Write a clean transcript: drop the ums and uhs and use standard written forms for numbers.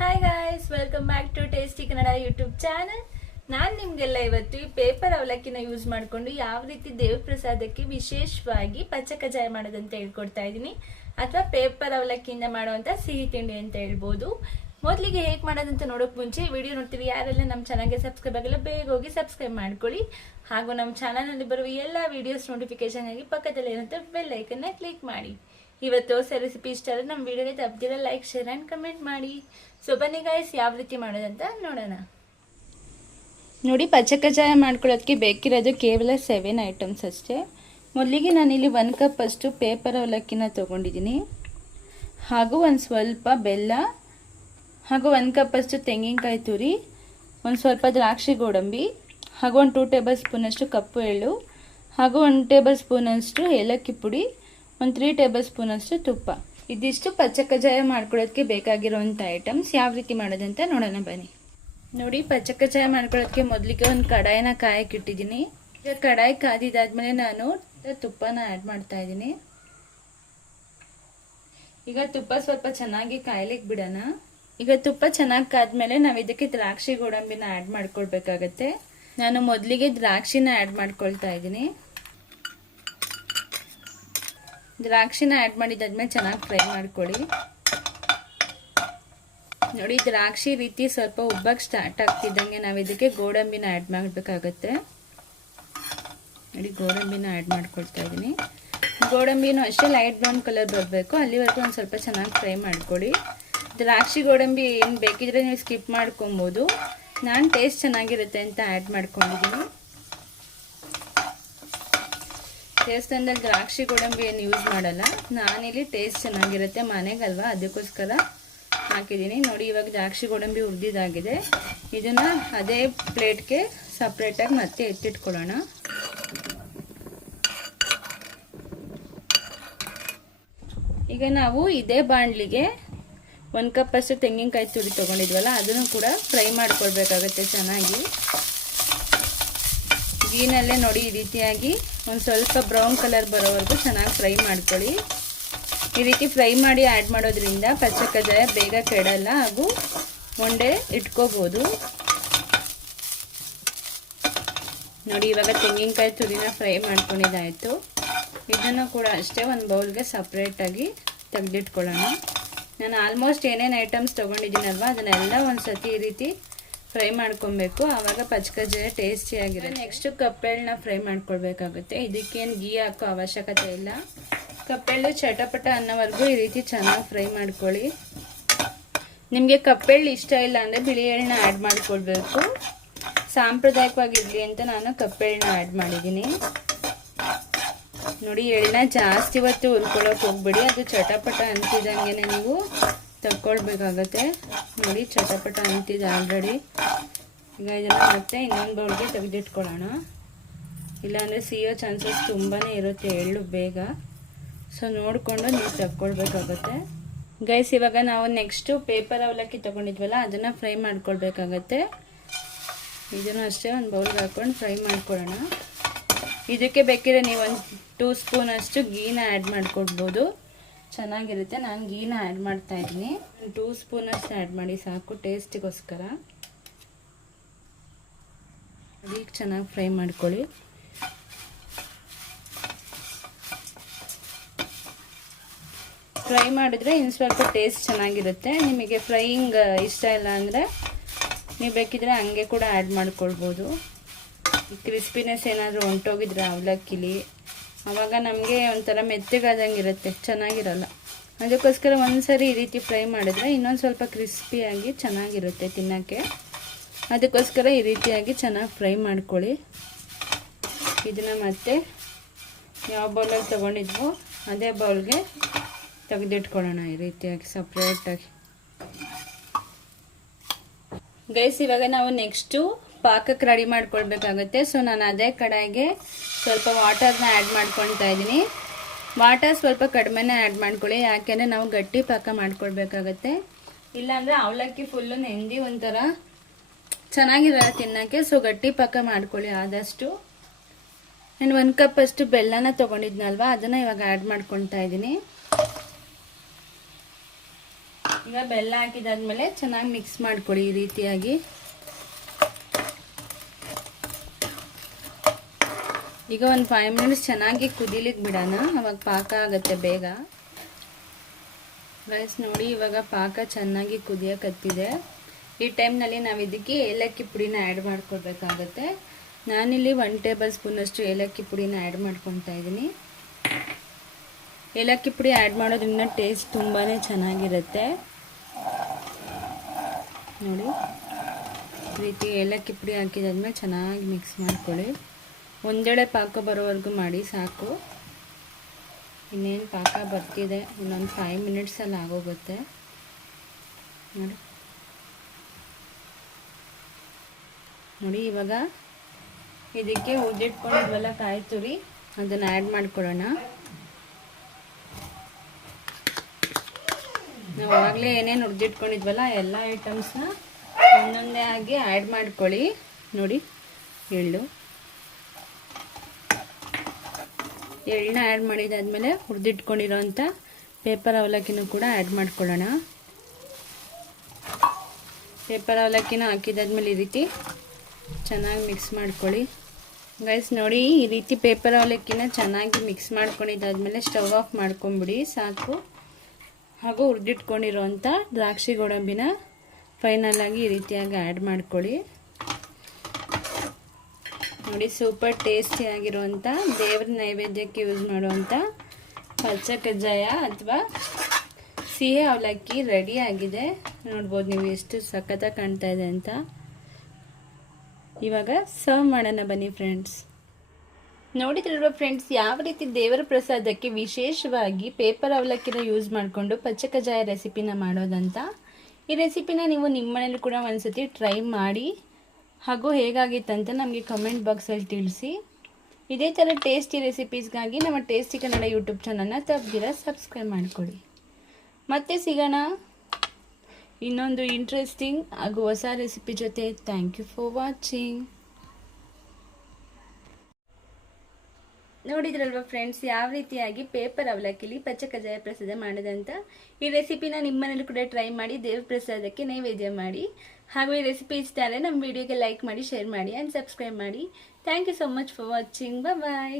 Hi guys, welcome back to Tasty Kannada YouTube channel. ನಾನು ನಿಮಗೆಲ್ಲ ಇವತ್ತು ಈ ಪೇಪರ್ ಅವಲಕ್ಕಿನ ಯೂಸ್ ಮಾಡಿಕೊಂಡು ಯಾವ ರೀತಿ ದೇವ್ರ ಪ್ರಸಾದಕ್ಕೆ ವಿಶೇಷವಾಗಿ ಪಚ್ಚ ಕಜ್ಜಾಯ ಮಾಡೋದಂತ ಹೇಳ್ಕೊಡ್ತಾ ಇದ್ದೀನಿ, ಅಥವಾ ಪೇಪರ್ ಅವಲಕ್ಕಿಯಿಂದ ಮಾಡುವಂಥ ಸಿಹಿ ತಿಂಡಿ ಅಂತ ಹೇಳ್ಬೋದು. ಮೊದಲಿಗೆ ಹೇಗೆ ಮಾಡೋದಂತ ನೋಡೋಕೆ ಮುಂಚೆ ವಿಡಿಯೋ ನೋಡ್ತೀವಿ ಯಾರೆಲ್ಲ ನಮ್ಮ ಚಾನಲ್ಗೆ ಸಬ್ಸ್ಕ್ರೈಬ್ ಆಗಿಲ್ಲ ಬೇಗ ಹೋಗಿ ಸಬ್ಸ್ಕ್ರೈಬ್ ಮಾಡ್ಕೊಳ್ಳಿ. ಹಾಗೂ ನಮ್ಮ ಚಾನಲ್ನಲ್ಲಿ ಬರುವ ಎಲ್ಲ ವಿಡಿಯೋಸ್ ನೋಟಿಫಿಕೇಶನ್ ಆಗಿ ಪಕ್ಕದಲ್ಲಿ ಇರುವಂಥ ಬೆಲ್ ಐಕನ್ನ ಕ್ಲಿಕ್ ಮಾಡಿ. ಇವತ್ತು ರೆಸಿಪಿ ಇಷ್ಟ ಆದರೆ ನಮ್ಮ ವಿಡಿಯೋಗೆ ತಪ್ಪದಿರ ಲೈಕ್, ಶೇರ್ ಆ್ಯಂಡ್ ಕಮೆಂಟ್ ಮಾಡಿ. ಸೊ ಬನ್ನಿ ಗಾಯ್ಸ್, ಯಾವ ರೀತಿ ಮಾಡೋದಂತ ನೋಡೋಣ. ನೋಡಿ, ಪಚ್ಚ ಕಜ್ಜಾಯ ಮಾಡ್ಕೊಳ್ಳೋದಕ್ಕೆ ಬೇಕಿರೋದು ಕೇವಲ 7 ಐಟಮ್ಸ್ ಅಷ್ಟೇ. ಮೊದಲಿಗೆ ನಾನಿಲ್ಲಿ 1 ಕಪ್ ಅಷ್ಟು ಪೇಪರ್ ಅವಲಕ್ಕಿನ ತೊಗೊಂಡಿದ್ದೀನಿ, ಹಾಗೂ ಒಂದು ಸ್ವಲ್ಪ ಬೆಲ್ಲ, ಹಾಗೂ 1 ಕಪ್ ಅಷ್ಟು ತೆಂಗಿನಕಾಯಿ ತುರಿ, ಒಂದು ಸ್ವಲ್ಪ ದ್ರಾಕ್ಷಿ ಗೋಡಂಬಿ, ಹಾಗೂ ಒಂದು 2 ಟೇಬಲ್ ಸ್ಪೂನ್ ಅಷ್ಟು ಕಪ್ಪು ಎಳ್ಳು, ಹಾಗೂ 1 ಟೇಬಲ್ ಸ್ಪೂನ್ ಅಷ್ಟು ಏಲಕ್ಕಿ ಪುಡಿ, ಒಂದು 3 ಟೇಬಲ್ ಸ್ಪೂನ್ ಅಷ್ಟು ತುಪ್ಪ. ಇದಿಷ್ಟು ಪಚ್ಚ ಕಜ್ಜಾಯ ಮಾಡ್ಕೊಳ್ಳೋದಕ್ಕೆ ಬೇಕಾಗಿರೋವಂಥ ಐಟಮ್ಸ್. ಯಾವ ರೀತಿ ಮಾಡೋದಂತ ನೋಡೋಣ ಬನ್ನಿ. ನೋಡಿ, ಪಚ್ಚ ಕಜ್ಜಾಯ ಮಾಡ್ಕೊಳ್ಳೋದಕ್ಕೆ ಮೊದಲಿಗೆ ಒಂದು ಕಡಾಯಿನ ಕಾಯಕ್ಕೆ ಇಟ್ಟಿದ್ದೀನಿ. ಈಗ ಕಡಾಯಿ ಕಾದಿದ್ದಾದ್ಮೇಲೆ ನಾನು ತುಪ್ಪನ ಆ್ಯಡ್ ಮಾಡ್ತಾ ಇದ್ದೀನಿ. ಈಗ ತುಪ್ಪ ಸ್ವಲ್ಪ ಚೆನ್ನಾಗಿ ಕಾಯ್ಲಿಕ್ಕೆ ಬಿಡೋಣ. ಈಗ ತುಪ್ಪ ಚೆನ್ನಾಗಿ ಕಾದ್ಮೇಲೆ ನಾವು ಇದಕ್ಕೆ ದ್ರಾಕ್ಷಿ ಗೋಡಂಬಿನ ಆ್ಯಡ್ ಮಾಡ್ಕೊಳ್ಬೇಕಾಗತ್ತೆ. ನಾನು ಮೊದಲಿಗೆ ದ್ರಾಕ್ಷಿನ ಆ್ಯಡ್ ಮಾಡ್ಕೊಳ್ತಾ ಇದ್ದೀನಿ. ದ್ರಾಕ್ಷಿನ ಆ್ಯಡ್ ಮಾಡಿದಾದ್ಮೇಲೆ ಚೆನ್ನಾಗಿ ಫ್ರೈ ಮಾಡ್ಕೊಳ್ಳಿ. ನೋಡಿ, ದ್ರಾಕ್ಷಿ ರೀತಿ ಸ್ವಲ್ಪ ಉಬ್ಬಕ್ಕೆ ಸ್ಟಾರ್ಟ್ ಆಗ್ತಿದ್ದಂಗೆ ನಾವು ಇದಕ್ಕೆ ಗೋಡಂಬಿನ ಆ್ಯಡ್ ಮಾಡಬೇಕಾಗತ್ತೆ. ನೋಡಿ, ಗೋಡಂಬಿನ ಆ್ಯಡ್ ಮಾಡ್ಕೊಳ್ತಾ ಇದ್ದೀನಿ. ಗೋಡಂಬಿನೂ ಅಷ್ಟೇ ಲೈಟ್ ಬ್ರೌನ್ ಕಲರ್ ಬರಬೇಕು, ಅಲ್ಲಿವರೆಗೂ ಒಂದು ಸ್ವಲ್ಪ ಚೆನ್ನಾಗಿ ಫ್ರೈ ಮಾಡ್ಕೊಳ್ಳಿ. ದ್ರಾಕ್ಷಿ ಗೋಡಂಬಿ ಏನು ಬೇಕಿದ್ರೆ ನೀವು ಸ್ಕಿಪ್ ಮಾಡ್ಕೊಬೋದು. ನಾನು ಟೇಸ್ಟ್ ಚೆನ್ನಾಗಿರುತ್ತೆ ಅಂತ ಆ್ಯಡ್ ಮಾಡ್ಕೊಂಡಿದ್ದೀನಿ. ದೇವಸ್ಥಾನದಲ್ಲಿ ದ್ರಾಕ್ಷಿ ಗೋಡಂಬಿ ಏನು ಯೂಸ್ ಮಾಡಲ್ಲ, ನಾನಿಲ್ಲಿ ಟೇಸ್ಟ್ ಚೆನ್ನಾಗಿರುತ್ತೆ ಮನೆಗಲ್ವಾ, ಅದಕ್ಕೋಸ್ಕರ ಹಾಕಿದ್ದೀನಿ. ನೋಡಿ, ಇವಾಗ ದ್ರಾಕ್ಷಿ ಗೋಡಂಬಿ ಹುರಿದಿದ್ದಾಗಿದೆ. ಇದನ್ನ ಅದೇ ಪ್ಲೇಟ್ಗೆ ಸಪ್ರೇಟಾಗಿ ಮತ್ತೆ ಎತ್ತಿಟ್ಕೊಳ್ಳೋಣ. ಈಗ ನಾವು ಇದೇ ಬಾಣಲಿಗೆ 1 ಕಪ್ ಅಷ್ಟು ತೆಂಗಿನಕಾಯಿ ತುರಿ ತೊಗೊಂಡಿದ್ವಲ್ಲ, ಅದನ್ನು ಕೂಡ ಫ್ರೈ ಮಾಡ್ಕೊಳ್ಬೇಕಾಗತ್ತೆ ಚೆನ್ನಾಗಿ. ಗೀನಲ್ಲೇ ನೋಡಿ, ಈ ರೀತಿಯಾಗಿ ಒಂದು ಸ್ವಲ್ಪ ಬ್ರೌನ್ ಕಲರ್ ಬರೋವರೆಗೂ ಚೆನ್ನಾಗಿ ಫ್ರೈ ಮಾಡ್ಕೊಳ್ಳಿ. ಈ ರೀತಿ ಫ್ರೈ ಮಾಡಿ ಆ್ಯಡ್ ಮಾಡೋದ್ರಿಂದ ಪಚ್ಚ ಕಜ್ಜಾಯ ಬೇಗ ಕೆಡಲ್ಲ, ಹಾಗೂ ಒಂಡೆ ಇಟ್ಕೋಬೋದು. ನೋಡಿ, ಇವಾಗ ತೆಂಗಿನಕಾಯಿ ತುರಿನ ಫ್ರೈ ಮಾಡ್ಕೊಂಡಿದ್ದಾಯಿತು. ಇದನ್ನು ಕೂಡ ಅಷ್ಟೇ ಒಂದು ಬೌಲ್ಗೆ ಸಪ್ರೇಟಾಗಿ ತೆಗೆದಿಟ್ಕೊಳ್ಳೋಣ. ನಾನು ಆಲ್ಮೋಸ್ಟ್ ಏನೇನು ಐಟಮ್ಸ್ ತೊಗೊಂಡಿದ್ದೀನಲ್ವ ಅದನ್ನೆಲ್ಲ ಒಂದು ಸತಿ ಈ ರೀತಿ ಫ್ರೈ ಮಾಡ್ಕೊಬೇಕು, ಆವಾಗ ಪಚ್ಚ ಕಜ್ಜಾಯ ಟೇಸ್ಟಿಯಾಗಿರುತ್ತೆ. ನೆಕ್ಸ್ಟು ಕಪ್ಪೆಳ್ಳನ್ನ ಫ್ರೈ ಮಾಡ್ಕೊಳ್ಬೇಕಾಗುತ್ತೆ. ಇದಕ್ಕೇನು ಗೀ ಹಾಕೋ ಅವಶ್ಯಕತೆ ಇಲ್ಲ. ಕಪ್ಪೆಳ್ಳು ಚಟಪಟ ಅನ್ನೋವರೆಗೂ ಈ ರೀತಿ ಚೆನ್ನಾಗಿ ಫ್ರೈ ಮಾಡ್ಕೊಳ್ಳಿ. ನಿಮಗೆ ಕಪ್ಪೆಳ್ಳು ಇಷ್ಟ ಇಲ್ಲ ಅಂದರೆ ಬಿಳಿ ಎಳ್ಳನ್ನ ಆ್ಯಡ್ ಮಾಡ್ಕೊಳ್ಬೇಕು. ಸಾಂಪ್ರದಾಯಿಕವಾಗಿರಲಿ ಅಂತ ನಾನು ಕಪ್ಪೆಳ್ಳನ್ನ ಆ್ಯಡ್ ಮಾಡಿದ್ದೀನಿ. ನೋಡಿ, ಎಳ್ಳನ್ನ ಜಾಸ್ತಿ ಹೊತ್ತು ಹುರ್ಕೊಳ್ಳೋಕೆ ಹೋಗ್ಬೇಡಿ, ಅದು ಚಟಪಟ ಅಂತಿದ್ದಂಗೆ ನೀವು ತಗೊಳ್ಬೇಕಾಗತ್ತೆ. ನೋಡಿ, ಚಟಪಟ ಅಂತಿದೆ ಆಲ್ರೆಡಿ. ಈಗ ಇದನ್ನು ಮತ್ತೆ ಇನ್ನೊಂದು ಬೌಲ್ಗೆ ತೆಗೆದಿಟ್ಕೊಳ್ಳೋಣ, ಇಲ್ಲಾಂದರೆ ಸಿಯೋ ಚಾನ್ಸಸ್ ತುಂಬಾ ಇರುತ್ತೆ ಎಳ್ಳು ಬೇಗ. ಸೊ ನೋಡಿಕೊಂಡು ನೀವು ತಗೊಳ್ಬೇಕಾಗತ್ತೆ ಗೈಸ್. ಇವಾಗ ನಾವು ನೆಕ್ಸ್ಟು ಪೇಪರ್ ಅವಲಕ್ಕಿ ತೊಗೊಂಡಿದ್ವಲ್ಲ ಅದನ್ನು ಫ್ರೈ ಮಾಡ್ಕೊಳ್ಬೇಕಾಗತ್ತೆ. ಇದನ್ನು ಅಷ್ಟೇ ಒಂದು ಬೌಲ್ಗೆ ಹಾಕ್ಕೊಂಡು ಫ್ರೈ ಮಾಡ್ಕೊಳ್ಳೋಣ. ಇದಕ್ಕೆ ಬೇಕಿದ್ರೆ ನೀವು ಒಂದು 2 ಸ್ಪೂನ್ ಅಷ್ಟು ಗೀನ ಆ್ಯಡ್ ಮಾಡ್ಕೊಡ್ಬೋದು, ಚೆನ್ನಾಗಿರುತ್ತೆ. ನಾನು ಗೀನ ಆ್ಯಡ್ ಮಾಡ್ತಾ ಇದ್ದೀನಿ. 2 ಸ್ಪೂನ್ ಅಷ್ಟು ಆ್ಯಡ್ ಮಾಡಿ ಸಾಕು ಟೇಸ್ಟಿಗೋಸ್ಕರ. ಅದೀಗ ಚೆನ್ನಾಗಿ ಫ್ರೈ ಮಾಡ್ಕೊಳ್ಳಿ. ಫ್ರೈ ಮಾಡಿದ್ರೆ ಇನ್ನು ಸ್ವಲ್ಪ ಟೇಸ್ಟ್ ಚೆನ್ನಾಗಿರುತ್ತೆ. ನಿಮಗೆ ಫ್ರೈಯಿಂಗ್ ಇಷ್ಟ ಇಲ್ಲ ಅಂದರೆ ನೀವು ಬೇಕಿದ್ರೆ ಹಂಗೆ ಕೂಡ ಆ್ಯಡ್ ಮಾಡ್ಕೊಳ್ಬೋದು. ಕ್ರಿಸ್ಪಿನೆಸ್ ಏನಾದರೂ ಹೊಂಟೋಗಿದ್ರೆ ಅವಲಕ್ಕಿಲಿ, ಆವಾಗ ನಮಗೆ ಒಂಥರ ಮೆತ್ತಗಾದಂಗೆ ಇರುತ್ತೆ, ಚೆನ್ನಾಗಿರಲ್ಲ. ಅದಕ್ಕೋಸ್ಕರ ಒಂದ್ಸರಿ ಈ ರೀತಿ ಫ್ರೈ ಮಾಡಿದ್ರೆ ಇನ್ನೊಂದು ಸ್ವಲ್ಪ ಕ್ರಿಸ್ಪಿಯಾಗಿ ಚೆನ್ನಾಗಿರುತ್ತೆ ತಿನ್ನೋಕ್ಕೆ. ಅದಕ್ಕೋಸ್ಕರ ಈ ರೀತಿಯಾಗಿ ಚೆನ್ನಾಗಿ ಫ್ರೈ ಮಾಡ್ಕೊಳ್ಳಿ. ಇದನ್ನು ಮತ್ತೆ ಯಾವ ಬೌಲಲ್ಲಿ ತೊಗೊಂಡಿದ್ವೋ ಅದೇ ಬೌಲ್ಗೆ ತೆಗೆದಿಟ್ಕೊಳ್ಳೋಣ ಈ ರೀತಿಯಾಗಿ ಸಪ್ರೇಟಾಗಿ. ಗೈಸ್, ಇವಾಗ ನಾವು ನೆಕ್ಸ್ಟು ಪಾಕಕ್ಕೆ ರೆಡಿ ಮಾಡ್ಕೊಳ್ಬೇಕಾಗುತ್ತೆ. ಸೊ ನಾನು ಅದೇ ಕಡಾಯಿಗೆ ಸ್ವಲ್ಪ ವಾಟರ್ನ ಆ್ಯಡ್ ಮಾಡ್ಕೊಳ್ತಾ ಇದ್ದೀನಿ. ವಾಟರ್ ಸ್ವಲ್ಪ ಕಡಿಮೆನೇ ಆ್ಯಡ್ ಮಾಡ್ಕೊಳ್ಳಿ, ಯಾಕೆಂದರೆ ನಾವು ಗಟ್ಟಿ ಪಾಕ ಮಾಡ್ಕೊಳ್ಬೇಕಾಗತ್ತೆ. ಇಲ್ಲಾಂದರೆ ಅವಲಕ್ಕಿ ಫುಲ್ಲು ನೆಂದಿ ಒಂಥರ ಚೆನ್ನಾಗಿರಲ್ಲ ತಿನ್ನೋಕ್ಕೆ. ಸೊ ಗಟ್ಟಿ ಪಾಕ ಮಾಡ್ಕೊಳ್ಳಿ ಆದಷ್ಟು. ನಾನು 1 ಕಪ್ ಅಷ್ಟು ಬೆಲ್ಲನ ತೊಗೊಂಡಿದ್ನಲ್ವ ಅದನ್ನು ಇವಾಗ ಆ್ಯಡ್ ಮಾಡ್ಕೊಳ್ತಾ ಇದ್ದೀನಿ. ಈಗ ಬೆಲ್ಲ ಹಾಕಿದಾದ್ಮೇಲೆ ಚೆನ್ನಾಗಿ ಮಿಕ್ಸ್ ಮಾಡ್ಕೊಳ್ಳಿ ಈ ರೀತಿಯಾಗಿ. ಈಗ ಒಂದು 5 ಮಿನಿಟ್ಸ್ ಚೆನ್ನಾಗಿ ಕುದಿಲಿಕ್ಕೆ ಬಿಡೋಣ, ಅವಾಗ ಪಾಕ ಆಗುತ್ತೆ ಬೇಗ. ಗೈಸ್ ನೋಡಿ, ಇವಾಗ ಪಾಕ ಚೆನ್ನಾಗಿ ಕುದಿಯಕತ್ತಿದೆ. ಈ ಟೈಮ್ನಲ್ಲಿ ನಾವು ಇದಕ್ಕೆ ಏಲಕ್ಕಿ ಪುಡಿನ ಆ್ಯಡ್ ಮಾಡ್ಕೊಳ್ಬೇಕಾಗತ್ತೆ. ನಾನಿಲ್ಲಿ 1 ಟೇಬಲ್ ಸ್ಪೂನಷ್ಟು ಏಲಕ್ಕಿ ಪುಡಿನ ಆ್ಯಡ್ ಮಾಡ್ಕೊತಾ ಇದ್ದೀನಿ. ಏಲಕ್ಕಿ ಪುಡಿ ಆ್ಯಡ್ ಮಾಡೋದ್ರಿಂದ ಟೇಸ್ಟ್ ತುಂಬಾ ಚೆನ್ನಾಗಿರುತ್ತೆ. ನೋಡಿ, ಈ ರೀತಿ ಏಲಕ್ಕಿ ಪುಡಿ ಹಾಕಿದಾದ್ಮೇಲೆ ಚೆನ್ನಾಗಿ ಮಿಕ್ಸ್ ಮಾಡ್ಕೊಳ್ಳಿ. ಒಂದೆಡೆ ಪಾಕ ಬರೋವರೆಗೂ ಮಾಡಿ ಸಾಕು. ಇನ್ನೇನು ಪಾಕ ಬರ್ತಿದೆ, ಇನ್ನೊಂದು 5 ಮಿನಿಟ್ಸಲ್ಲಿ ಆಗೋಗುತ್ತೆ ನೋಡಿ. ನೋಡಿ, ಇವಾಗ ಇದಕ್ಕೆ ಹುರಿದಿಟ್ಕೊಂಡಿದ್ವಲ್ಲ ಕಾಯಿ ತುರಿ, ಅದನ್ನು ಆ್ಯಡ್ ಮಾಡ್ಕೊಳ್ಳೋಣ. ನಾವು ಆವಾಗಲೇ ಏನೇನು ಹುರಿದಿಟ್ಕೊಂಡಿದ್ವಲ್ಲ ಎಲ್ಲ ಐಟಮ್ಸ್ನ ಒಂದೊಂದೇ ಆಗಿ ಆ್ಯಡ್ ಮಾಡ್ಕೊಳ್ಳಿ. ನೋಡಿ, ಎಳ್ಳನ್ನ ಆ್ಯಡ್ ಮಾಡಿದಾದ್ಮೇಲೆ ಹುರಿದಿಟ್ಕೊಂಡಿರೋಂಥ ಪೇಪರ್ ಅವಲಕ್ಕಿನೂ ಕೂಡ ಆ್ಯಡ್ ಮಾಡ್ಕೊಳ್ಳೋಣ. ಪೇಪರ್ ಅವಲಕ್ಕಿನ ಹಾಕಿದಾದ್ಮೇಲೆ ಈ ರೀತಿ ಚೆನ್ನಾಗಿ ಮಿಕ್ಸ್ ಮಾಡ್ಕೊಳ್ಳಿ. ಗೈಸ್ ನೋಡಿ, ಈ ರೀತಿ ಪೇಪರ್ ಅವಲಕ್ಕಿನ ಚೆನ್ನಾಗಿ ಮಿಕ್ಸ್ ಮಾಡ್ಕೊಂಡಿದ್ದಾದ್ಮೇಲೆ ಸ್ಟವ್ ಆಫ್ ಮಾಡ್ಕೊಂಬಿಡಿ ಸಾಕು. ಹಾಗೂ ಹುರಿದಿಟ್ಕೊಂಡಿರೋಂಥ ದ್ರಾಕ್ಷಿ ಗೋಡಂಬಿನ ಫೈನಲ್ ಆಗಿ ಈ ರೀತಿಯಾಗಿ ಆ್ಯಡ್ ಮಾಡ್ಕೊಳ್ಳಿ. ನೋಡಿ, ಸೂಪರ್ ಟೇಸ್ಟಿ ಆಗಿರುವಂಥ ದೇವ್ರ ನೈವೇದ್ಯಕ್ಕೆ ಯೂಸ್ ಮಾಡುವಂಥ ಪಚ್ಚ ಕಜ್ಜಾಯ ಅಥವಾ ಸಿಹಿ ಅವಲಕ್ಕಿ ರೆಡಿ ಆಗಿದೆ. ನೋಡ್ಬೋದು ನೀವು ಎಷ್ಟು ಸಖತ್ತಾಗಿ ಕಾಣ್ತಾ ಇದೆ ಅಂತ. ಇವಾಗ ಸರ್ವ್ ಮಾಡೋಣ ಬನ್ನಿ ಫ್ರೆಂಡ್ಸ್. ನೋಡಿದ್ರಲ್ವ ಫ್ರೆಂಡ್ಸ್, ಯಾವ ರೀತಿ ದೇವರ ಪ್ರಸಾದಕ್ಕೆ ವಿಶೇಷವಾಗಿ ಪೇಪರ್ ಅವಲಕ್ಕಿನ ಯೂಸ್ ಮಾಡಿಕೊಂಡು ಪಚ್ಚ ಕಜ್ಜಾಯ ರೆಸಿಪಿನ ಮಾಡೋದಂತ. ಈ ರೆಸಿಪಿನ ನೀವು ನಿಮ್ಮ ಮನೇಲಿ ಕೂಡ ಒಂದ್ಸತಿ ಟ್ರೈ ಮಾಡಿ, ಹಾಗೂ ಹೇಗಾಗಿತ್ತಂತ ನಮಗೆ ಕಮೆಂಟ್ ಬಾಕ್ಸಲ್ಲಿ ತಿಳಿಸಿ. ಇದೇ ಥರ ಟೇಸ್ಟಿ ರೆಸಿಪೀಸ್ಗಾಗಿ ನಮ್ಮ ಟೇಸ್ಟಿ ಕನ್ನಡ ಯೂಟ್ಯೂಬ್ ಚಾನಲ್ನ ತಪ್ಪದಿರ ಸಬ್ಸ್ಕ್ರೈಬ್ ಮಾಡಿಕೊಳ್ಳಿ. ಮತ್ತೆ ಸಿಗೋಣ ಇನ್ನೊಂದು ಇಂಟ್ರೆಸ್ಟಿಂಗ್ ಹಾಗೂ ಹೊಸ ರೆಸಿಪಿ ಜೊತೆ. Thank you for watching. ನೋಡಿದ್ರಲ್ವ ಫ್ರೆಂಡ್ಸ್, ಯಾವ ರೀತಿಯಾಗಿ ಪೇಪರ್ ಅವಲಕ್ಕಿಲಿ ಪಚ್ಚ ಕಜ್ಜಾಯ ಪ್ರಸಾದ ಮಾಡೋದಂತ. ಈ ರೆಸಿಪಿನ ನಿಮ್ಮ ಮನೇಲಿ ಕೂಡ ಟ್ರೈ ಮಾಡಿ ದೇವ್ರ ಪ್ರಸಾದಕ್ಕೆ ನೈವೇದ್ಯ ಮಾಡಿ. ಹಾಗೂ ಈ ರೆಸಿಪಿ ಇಷ್ಟ ಆದರೆ ನಮ್ಮ ವಿಡಿಯೋಗೆ ಲೈಕ್ ಮಾಡಿ, ಶೇರ್ ಮಾಡಿ ಆ್ಯಂಡ್ ಸಬ್ಸ್ಕ್ರೈಬ್ ಮಾಡಿ. Thank you so much for watching. Bye.